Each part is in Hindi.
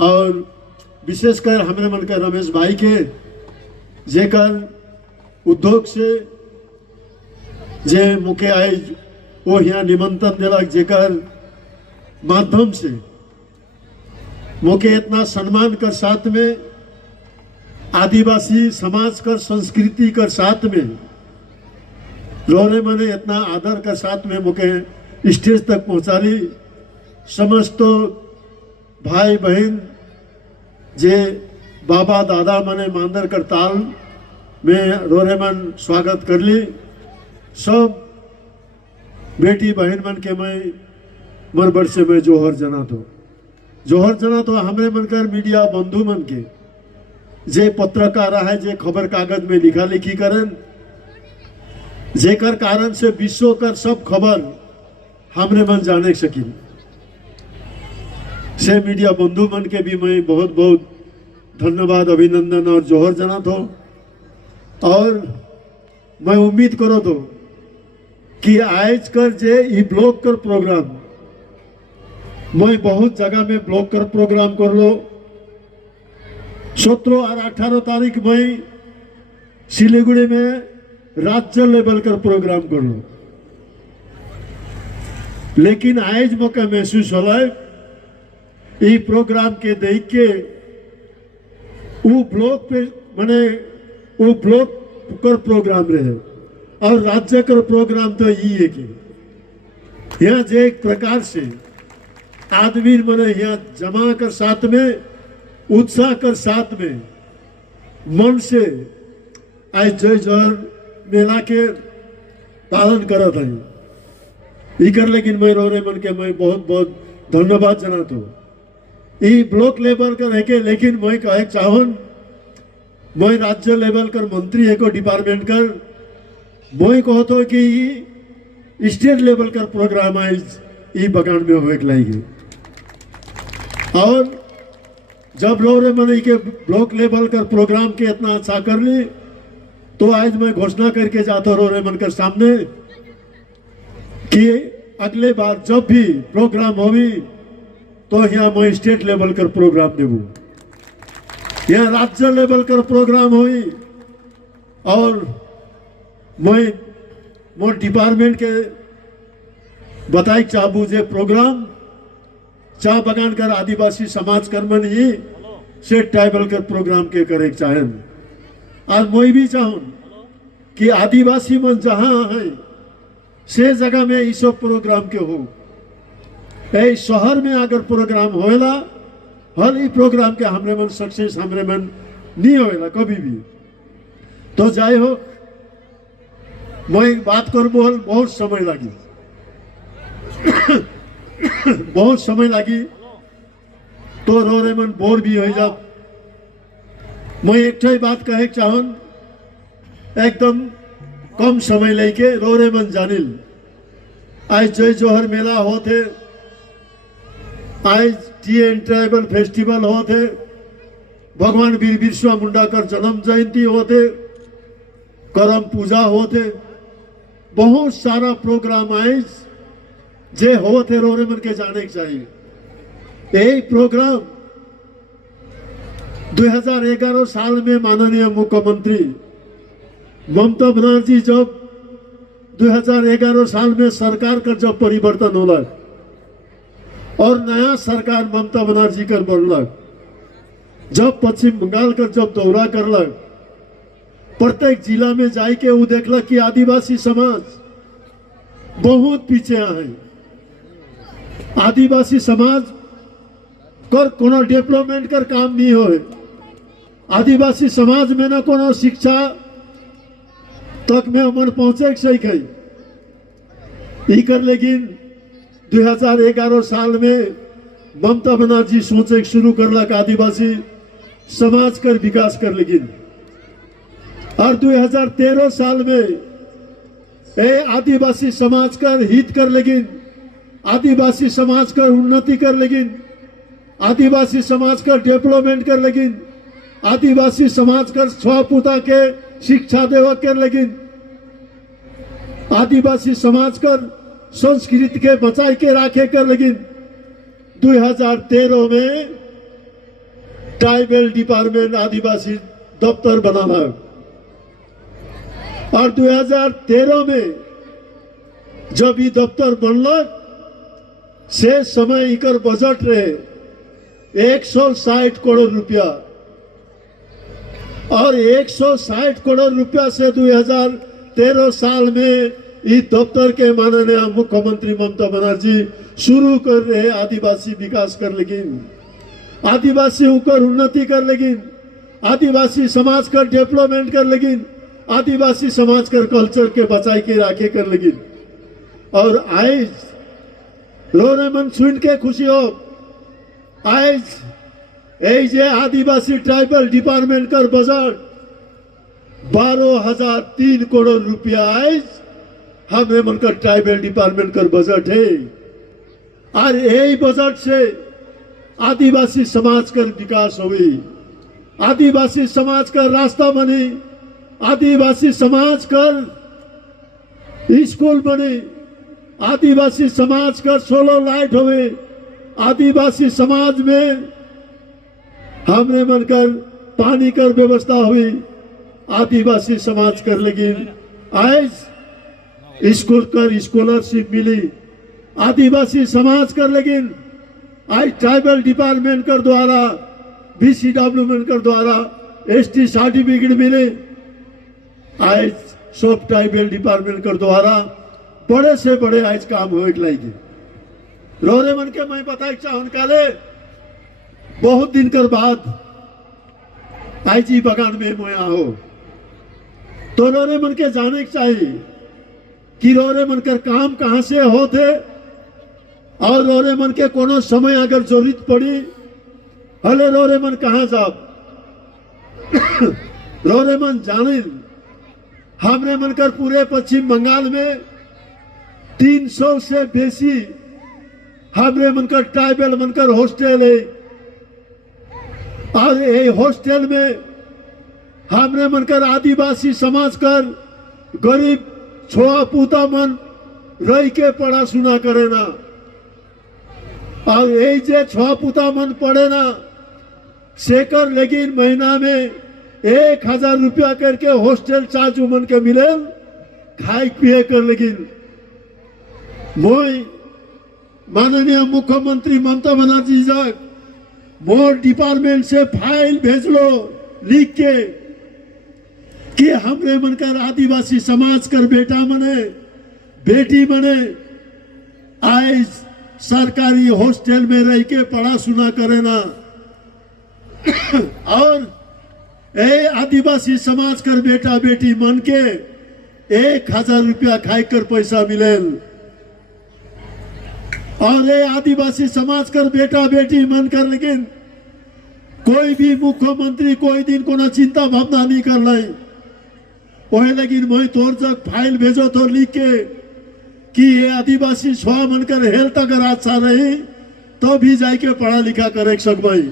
और विशेषकर हमरे मन के रमेश भाई के जेकर उद्योग से जे मुखे आए वो यहाँ निमंत्रण दिलक, जेकर माध्यम से मुखे इतना सम्मान कर साथ में आदिवासी समाज कर संस्कृति कर साथ में रोने मने इतना आदर कर साथ में मुखे स्टेज तक पहुँचाली। समस्त भाई बहन जे बाबा दादा मने मांदर कर ताल में रोने मन स्वागत कर ली। सब बेटी बहन मन के मैं मरबड़ से मैं जोहर जना तो हमरे मन कर मीडिया बंधु मन के जे पत्रकार है, जे खबर कागज में लिखा लिखी करन, जेकर कारण से विश्व कर सब खबर हमरे मन जाने सकिन, से मीडिया बंधु मन के भी मैं बहुत बहुत धन्यवाद, अभिनंदन और जोहर जना तो। और मैं उम्मीद करो तो कि आज कर जे ई ब्लॉग कर प्रोग्राम मैं बहुत जगह में ब्लॉग कर प्रोग्राम कर लो। 17 और 18 तारीख में सिलीगुड़ी में राज्य लेवल कर प्रोग्राम कर लो। लेकिन आज मौका महसूस होला ये प्रोग्राम के देख के वो ब्लॉक पे माने वो ब्लॉक कर प्रोग्राम रहे और राज्य कर प्रोग्राम तो ये है कि यहाँ जे एक प्रकार से आदमी मने यहाँ जमा कर साथ में उत्साह कर साथ में मन से आज जय जोहर मेला के पालन करत है इकर। लेकिन मैं रोने मन के मैं बहुत बहुत धन्यवाद जनाता हूँ ई ब्लॉक लेवल कर है के। लेकिन मैं कहे चाहून मैं राज्य लेवल कर मंत्री है को डिपार्टमेंट कर मैं कहता हूँ कि स्टेट लेवल कर प्रोग्राम आज ई बगान में होए लाएगी। और जब लोरे मन के ब्लॉक लेवल कर प्रोग्राम के इतना अच्छा कर ली तो आज मैं घोषणा करके जाता रोरे मन कर सामने कि अगले बार जब भी प्रोग्राम होगी तो यहाँ मैं स्टेट लेवल कर प्रोग्राम देवू, यहाँ राज्य लेवल कर प्रोग्राम हुई। और मैं मोर डिपार्टमेंट के बताई चाहूँ जे प्रोग्राम चाह बगान कर आदिवासी समाज कर्मन ही से ट्राइबल कर प्रोग्राम के करे चाहे। और मैं भी चाहूँ कि आदिवासी मन जहाँ है से जगह में इस प्रोग्राम के हो। ए शहर में अगर प्रोग्राम होएला हर ई प्रोग्राम के हमरे मन सक्सेस हमरे मन नहीं होएला कभी भी। तो जाए हो मैं बात कर बहुत समय लगी बहुत समय लगी तो रोरे मन बोर भी हो जा। मैं एक बात कहे चाहन एकदम कम समय लेके रोरे मन जानिल आज जय जोहर मेला होते, आज TN ट्राइबल फेस्टिवल होते, भगवान वीर बिरसा मुंडा कर जन्म जयंती होते, करम पूजा होते, बहुत सारा प्रोग्राम आज जे होते रोरे मन के जाने के चाहिए। यही प्रोग्राम 2011 साल में माननीय मुख्यमंत्री ममता बनर्जी जब 2011 साल में सरकार का जब परिवर्तन होला और नया सरकार ममता बनर्जी कर बनलक, जब पश्चिम बंगाल का जब दौरा करलक, प्रत्येक जिला में जाके वो देखलक कि आदिवासी समाज बहुत पीछे है। आदिवासी समाज कर कोनो डेवलपमेंट कर काम नहीं हो। आदिवासी समाज में ना कोनो शिक्षा तक में मन पहुंचे सही कही इकर। लेकिन 2011 साल में ममता बनर्जी सोचे शुरू करलक आदिवासी समाज कर विकास कर। लेकिन और 2013 साल में आदिवासी समाज कर हित कर। लेकिन आदिवासी समाज का उन्नति कर। लेकिन आदिवासी समाज का डेवलपमेंट कर। लेकिन आदिवासी समाज का स्वपुता के शिक्षा देवा कर। लेकिन आदिवासी समाज का संस्कृति के बचाए के राखे कर। लेकिन 2013 में ट्राइबल डिपार्टमेंट आदिवासी दफ्तर बनाना। और 2013 में जब ये दफ्तर बनल से समय इकर बजट रहे 160 करोड़ रुपया, और 160 करोड़ रुपया से 2013 साल में इस दफ्तर के माननीय मुख्यमंत्री ममता बनर्जी शुरू कर रहे आदिवासी विकास कर लेकिन आदिवासी का उन्नति कर लेकिन आदिवासी समाज का डेवलपमेंट कर लेकिन आदिवासी समाज का कल्चर के बचाई के राखे कर लेकिन। और आज लोरे मन सुन के खुशी हो, आज ये आदिवासी ट्राइबल डिपार्टमेंट का बजट 12,003 करोड़ रुपया आज हमरे मन का ट्राइबल डिपार्टमेंट का बजट है। और यही बजट से आदिवासी समाज का विकास हुई, आदिवासी समाज का रास्ता बनी, आदिवासी समाज का स्कूल बने, आदिवासी समाज का सोलर लाइट हुए, आदिवासी समाज में हमने मनकर पानी का व्यवस्था हुई, आदिवासी समाज कर लेकिन आज स्कूल कर स्कॉलरशिप मिली, आदिवासी समाज कर लेकिन आज ट्राइबल डिपार्टमेंट कर द्वारा बीसी डेवलपमेंट कर द्वारा एसटी सर्टिफिकेट मिले, आज सब ट्राइबल डिपार्टमेंट कर द्वारा बड़े से बड़े आज काम हो लगी। रोरे मन के मैं बताए चाहूँ काले बहुत दिन कर बाद आज ही बगान में मोया हो, तो रोरे मन के जाने के चाहिए कि रोरे मन कर काम कहाँ से होते, और रोरे मन के कोनो समय अगर जरूरत पड़ी हले रोरे मन कहाँ जाब रोरे मन जाने हमरे मन कर पूरे पश्चिम बंगाल में 300 से बेसी हमरे मन कर ट्राइबल मनकर हॉस्टल है, और ये हॉस्टल में हमरे मनकर आदिवासी समाज कर गरीब छोआ पूता मन रह के पढ़ा सुना करे ना, और यही जे छोआ पूता मन पढ़े ना सेकर लेकिन महीना में 1,000 रुपया करके हॉस्टल चार्ज उमन के मिले खाए पिए कर लेकिन मोई माननीय मुख्यमंत्री ममता बनर्जी जी मोर डिपार्टमेंट से फाइल भेज लो लिख के कि हमरे मनकर आदिवासी समाज कर बेटा बने बेटी बने आज सरकारी हॉस्टल में रह के पढ़ा सुना करे ना, और ए आदिवासी समाज कर बेटा बेटी मन के 1,000 रुपया खाई कर पैसा मिले, और ये आदिवासी समाज कर बेटा बेटी मन कर लेकिन कोई भी मुख्यमंत्री कोई दिन को चिंता भावना नहीं कर लाई, वही लेकिन मैं तोर जग फाइल भेजो तो लिख के कि ये आदिवासी छुआ मन कर हेल्थ अगर अच्छा रही तो भी जाके पढ़ा लिखा करे सकबाई,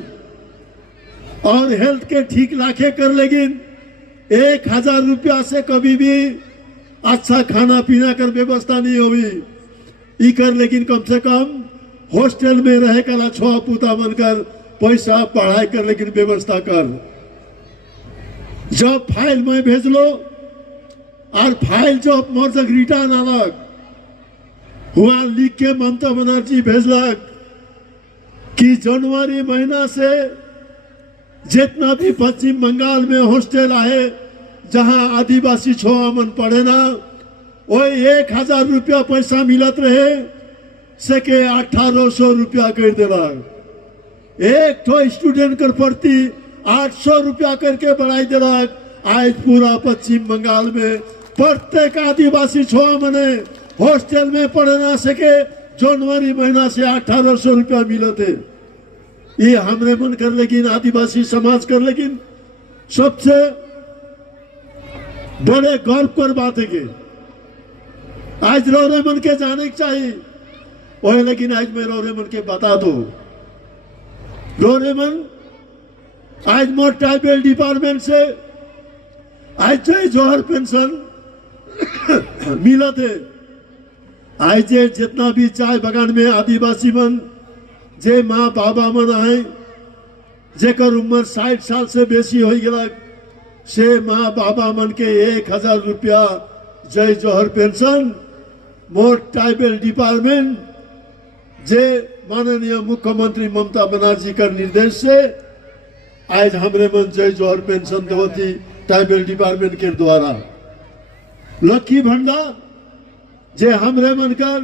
और हेल्थ के ठीक राखे कर लेकिन 1,000 रुपया से कभी भी अच्छा खाना पीना कर व्यवस्था नहीं होगी कर, लेकिन कम से कम हॉस्टल में रहे कला छुआ पूता बनकर पैसा पढ़ाई कर लेकिन व्यवस्था कर। जब फाइल में भेज लो और फाइल जब मोर तक रिटर्न अलग हुआ लिख के ममता बनर्जी भेजलक कि जनवरी महीना से जितना भी पश्चिम बंगाल में हॉस्टल आए जहां आदिवासी छोआ मन पढ़े ना वो 1,000 रुपया पैसा मिलत रहे से के 1,800 रुपया कर देला, एक तो स्टूडेंट कर प्रति 800 रुपया करके बढ़ाई देला। आज पूरा पश्चिम बंगाल में प्रत्येक आदिवासी छोआ मने हॉस्टल में पढ़ ना सके जनवरी महीना से 1,800 रुपया मिलते। ये हमरे मन कर लेकिन आदिवासी समाज कर लेकिन सबसे बड़े गर्व कर बात है कि आज रोरे मन के जाने के चाहिए वही, लेकिन आज मैं रोरे मन के बता दो रोरे मन आज मोर ट्राइबल डिपार्टमेंट से आज चाहे जोहर पेंशन मिला थे। आज जितना भी चाय बगान में आदिवासी मन जे माँ बाबा मन आए जेकर उम्र 60 साल से बेसी हो गया से माँ बाबा मन के 1000 रुपया जय जोहर पेंशन मोर ट्राइबल डिपार्टमेंट जे माननीय मुख्यमंत्री ममता बनर्जी का निर्देश से आज हमरे मन जय जोहर पेंशन देवती ट्राइबल डिपार्टमेंट के द्वारा लक्की भंडार जे हमरे मन कर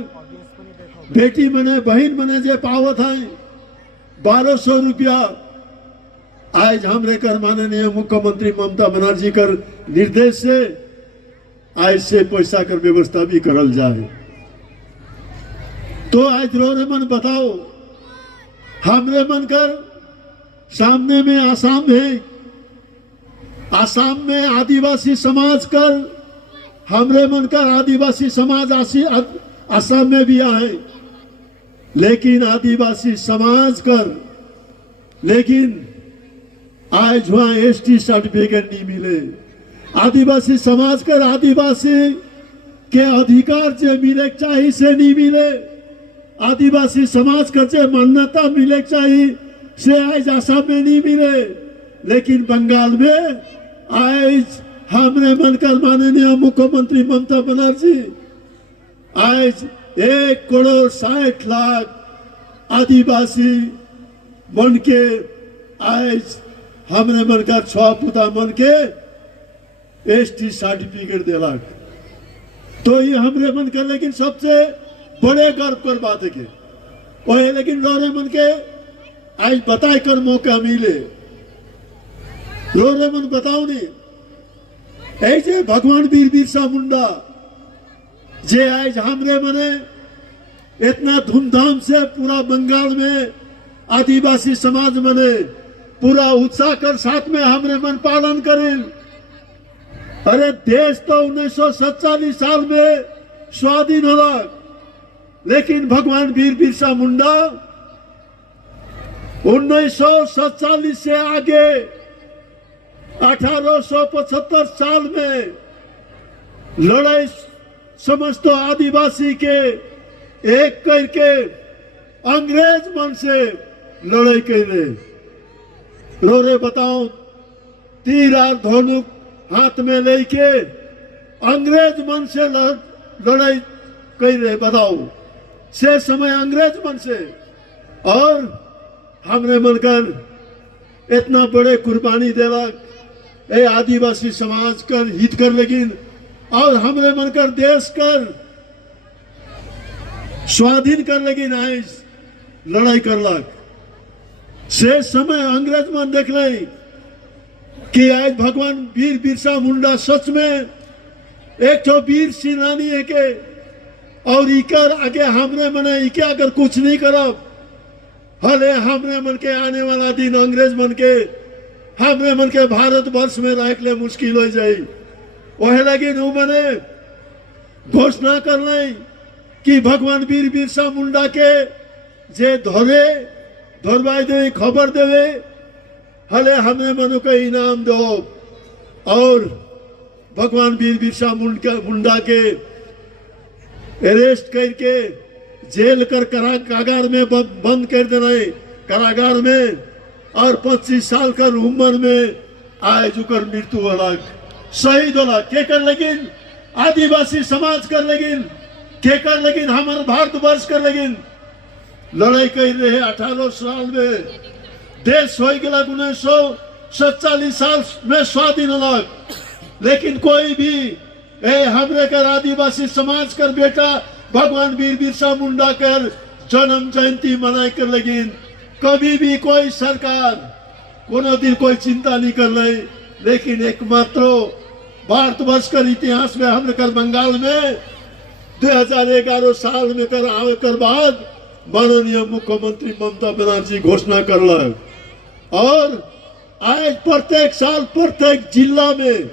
बेटी मने बहन मने जे पावत है 1200 रुपया आज हमरे कर माननीय मुख्यमंत्री ममता बनर्जी कर निर्देश से आज से पैसा कर व्यवस्था भी करल जाए। तो आज रोने मन बताओ हमरे मन कर सामने में आसाम है, आसाम में आदिवासी समाज कर हमरे मन कर आदिवासी समाज आसाम में भी आए, लेकिन आदिवासी समाज कर लेकिन आज वहां एसटी सर्टिफिकेट नहीं मिले। आदिवासी समाज कर आदिवासी के अधिकार जो मिले चाहिए से नहीं मिले, आदिवासी समाज का जो मान्यता मिले चाहिए से आज आसाम में नहीं मिले, लेकिन बंगाल में आज हमने मनकर माननीय मुख्यमंत्री ममता बनर्जी आज 1,60,00,000 आदिवासी मन के आज हमने मनकर 6 पुता मन के एसटी सर्टिफिकेट दिलक। तो ये हमरे मन के लेकिन सबसे बड़े गर्व कर बात है के ओहे, लेकिन लोरे मन के आज बताए कर मौका मिले। लोरे मन बताओ नहीं ऐसे भगवान वीर बिरसा मुंडा जे आज हमरे मने इतना धूमधाम से पूरा बंगाल में आदिवासी समाज मने पूरा उत्साह कर साथ में हमरे मन पालन करें। अरे देश तो 1947 साल में स्वाधीन होला, लेकिन भगवान वीर बिरसा मुंडा 1947 से आगे 1875 साल में लड़ाई समस्त आदिवासी के एक करके अंग्रेज मन से लड़ाई करे। रोरे बताओ तीर और धनुक हाथ में लेके अंग्रेज मन से लड़ाई करे। बताओ से समय अंग्रेज मन से और हमने मनकर इतना बड़े कुर्बानी देला ए आदिवासी समाज कर हित कर, लेकिन और हमने मनकर देश कर स्वाधीन कर, लेकिन आज लड़ाई करलक। से समय अंग्रेज मन देख ले कि आज भगवान वीर बिरसा मुंडा सच में एक तो वीर सेनानी है के, और इकर आगे हमने मने इके अगर कुछ नहीं करब हले हमने मन के आने वाला दिन अंग्रेज मन के हमने मन के भारत वर्ष में रह ले मुश्किल हो जाए। वह लेकिन वो मने घोषणा कर ले कि भगवान वीर बिरसा मुंडा के जे धरे धरवाई दे खबर देवे हले हमने मनो को इनाम दो, और भगवान वीर बिरसा मुंडा के अरेस्ट करके जेल कर कारागार में बंद कर देना है, कारागार में, और 25 साल का उम्र में आज उकर मृत्यु होला, शहीद होला। के कर लेकिन आदिवासी समाज कर, लेकिन के कर लेकिन हमारे भारतवर्ष कर, लेकिन लड़ाई कर रहे 18 साल में देश हो गया 1947 साल में स्वाधीन होला, लेकिन कोई भी हमरे कर आदिवासी समाज कर बेटा भगवान वीर बिरसा मुंडा कर जन्म जयंती मनाए कर, लेकिन कभी भी कोई सरकार कोनो दिन कोई चिंता नहीं कर रही। लेकिन एकमात्र भारतवर्ष का इतिहास में हमने कर बंगाल में 2011 साल में कर आवे कर बाद माननीय मुख्यमंत्री ममता बनर्जी घोषणा कर लग, और आज प्रत्येक साल प्रत्येक जिला में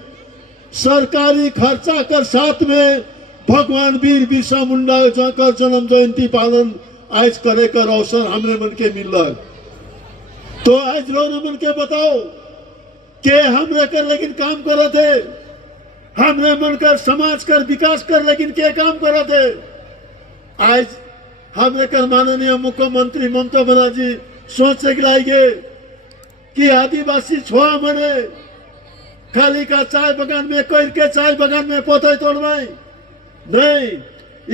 सरकारी खर्चा कर साथ में भगवान वीर बिरसा मुंडा का जन्म जयंती पालन आज करे कर अवसर हमरे मन के मिल रहा। तो आज रोने मन के बताओ के हमरे कर लेकिन काम करे थे, हमरे मन कर समाज कर विकास कर, लेकिन के काम करे थे। आज हमरे कर माननीय मुख्यमंत्री ममता बनर्जी सोच के लाएंगे कि आदिवासी छोआ मने खाली का चाय बगान में कोई के चाय बगान में पोते तोड़वाई नहीं।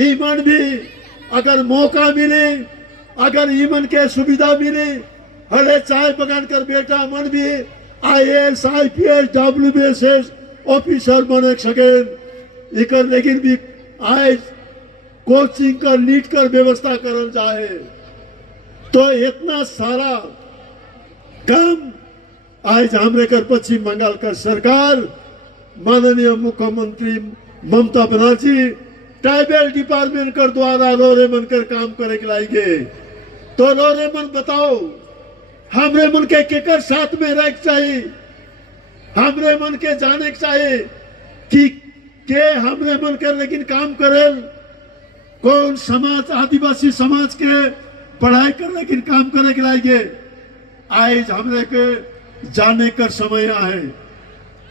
ईमन भी अगर मौका मिले, अगर ईमन के सुविधा मिले, हरे चाय बगान कर बेटा मन भी IAS IPS WBSS ऑफिसर बन सके। इकर लेकिन भी आज कोचिंग कर नीट कर व्यवस्था करल जाए। तो इतना सारा काम आज हमरे कर पश्चिम बंगाल का सरकार माननीय मुख्यमंत्री ममता बनर्जी ट्राइबल डिपार्टमेंट कर द्वारा लोरेमन कर काम करे के लागे। तो लोरेमन बताओ हमरे मन के केकर साथ में रह चाहिए, हमरे मन के जाने के चाहिए कि के हमरे मन कर लेकिन काम करे कौन समाज आदिवासी समाज के पढ़ाई कर लेकिन काम करे के लागे। आज हमरे के जाने कर समय है,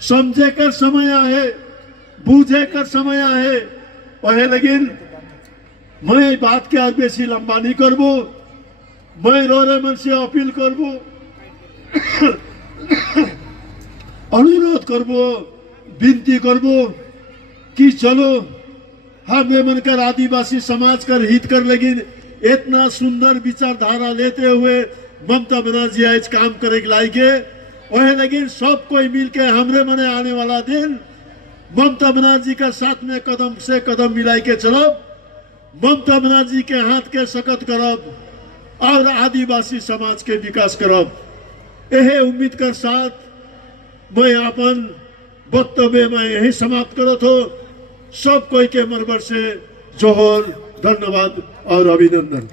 समझे कर समय है, बूझे कर समय है। और लेकिन मैं बात के आज बेसी लंबा नहीं करबो। मैं लोरेमन से अपील करबो, अनुरोध करबो, विनती करबो कि चलो हमरे मन कर आदिवासी समाज कर हित कर लेकिन इतना सुंदर विचारधारा लेते हुए ममता बनर्जी आज काम करे के लागे। वह लेकिन सब कोई मिलके हमरे मने आने वाला दिन ममता बनर्जी का साथ में कदम से कदम मिलाई के चलब, ममता बनर्जी के हाथ के सकत करब और आदिवासी समाज के विकास करब। यह उम्मीद कर साथ मैं अपन वक्तव्य में यही समाप्त करत हो। सब कोई के मनबर से जोहर, धन्यवाद और अभिनंदन।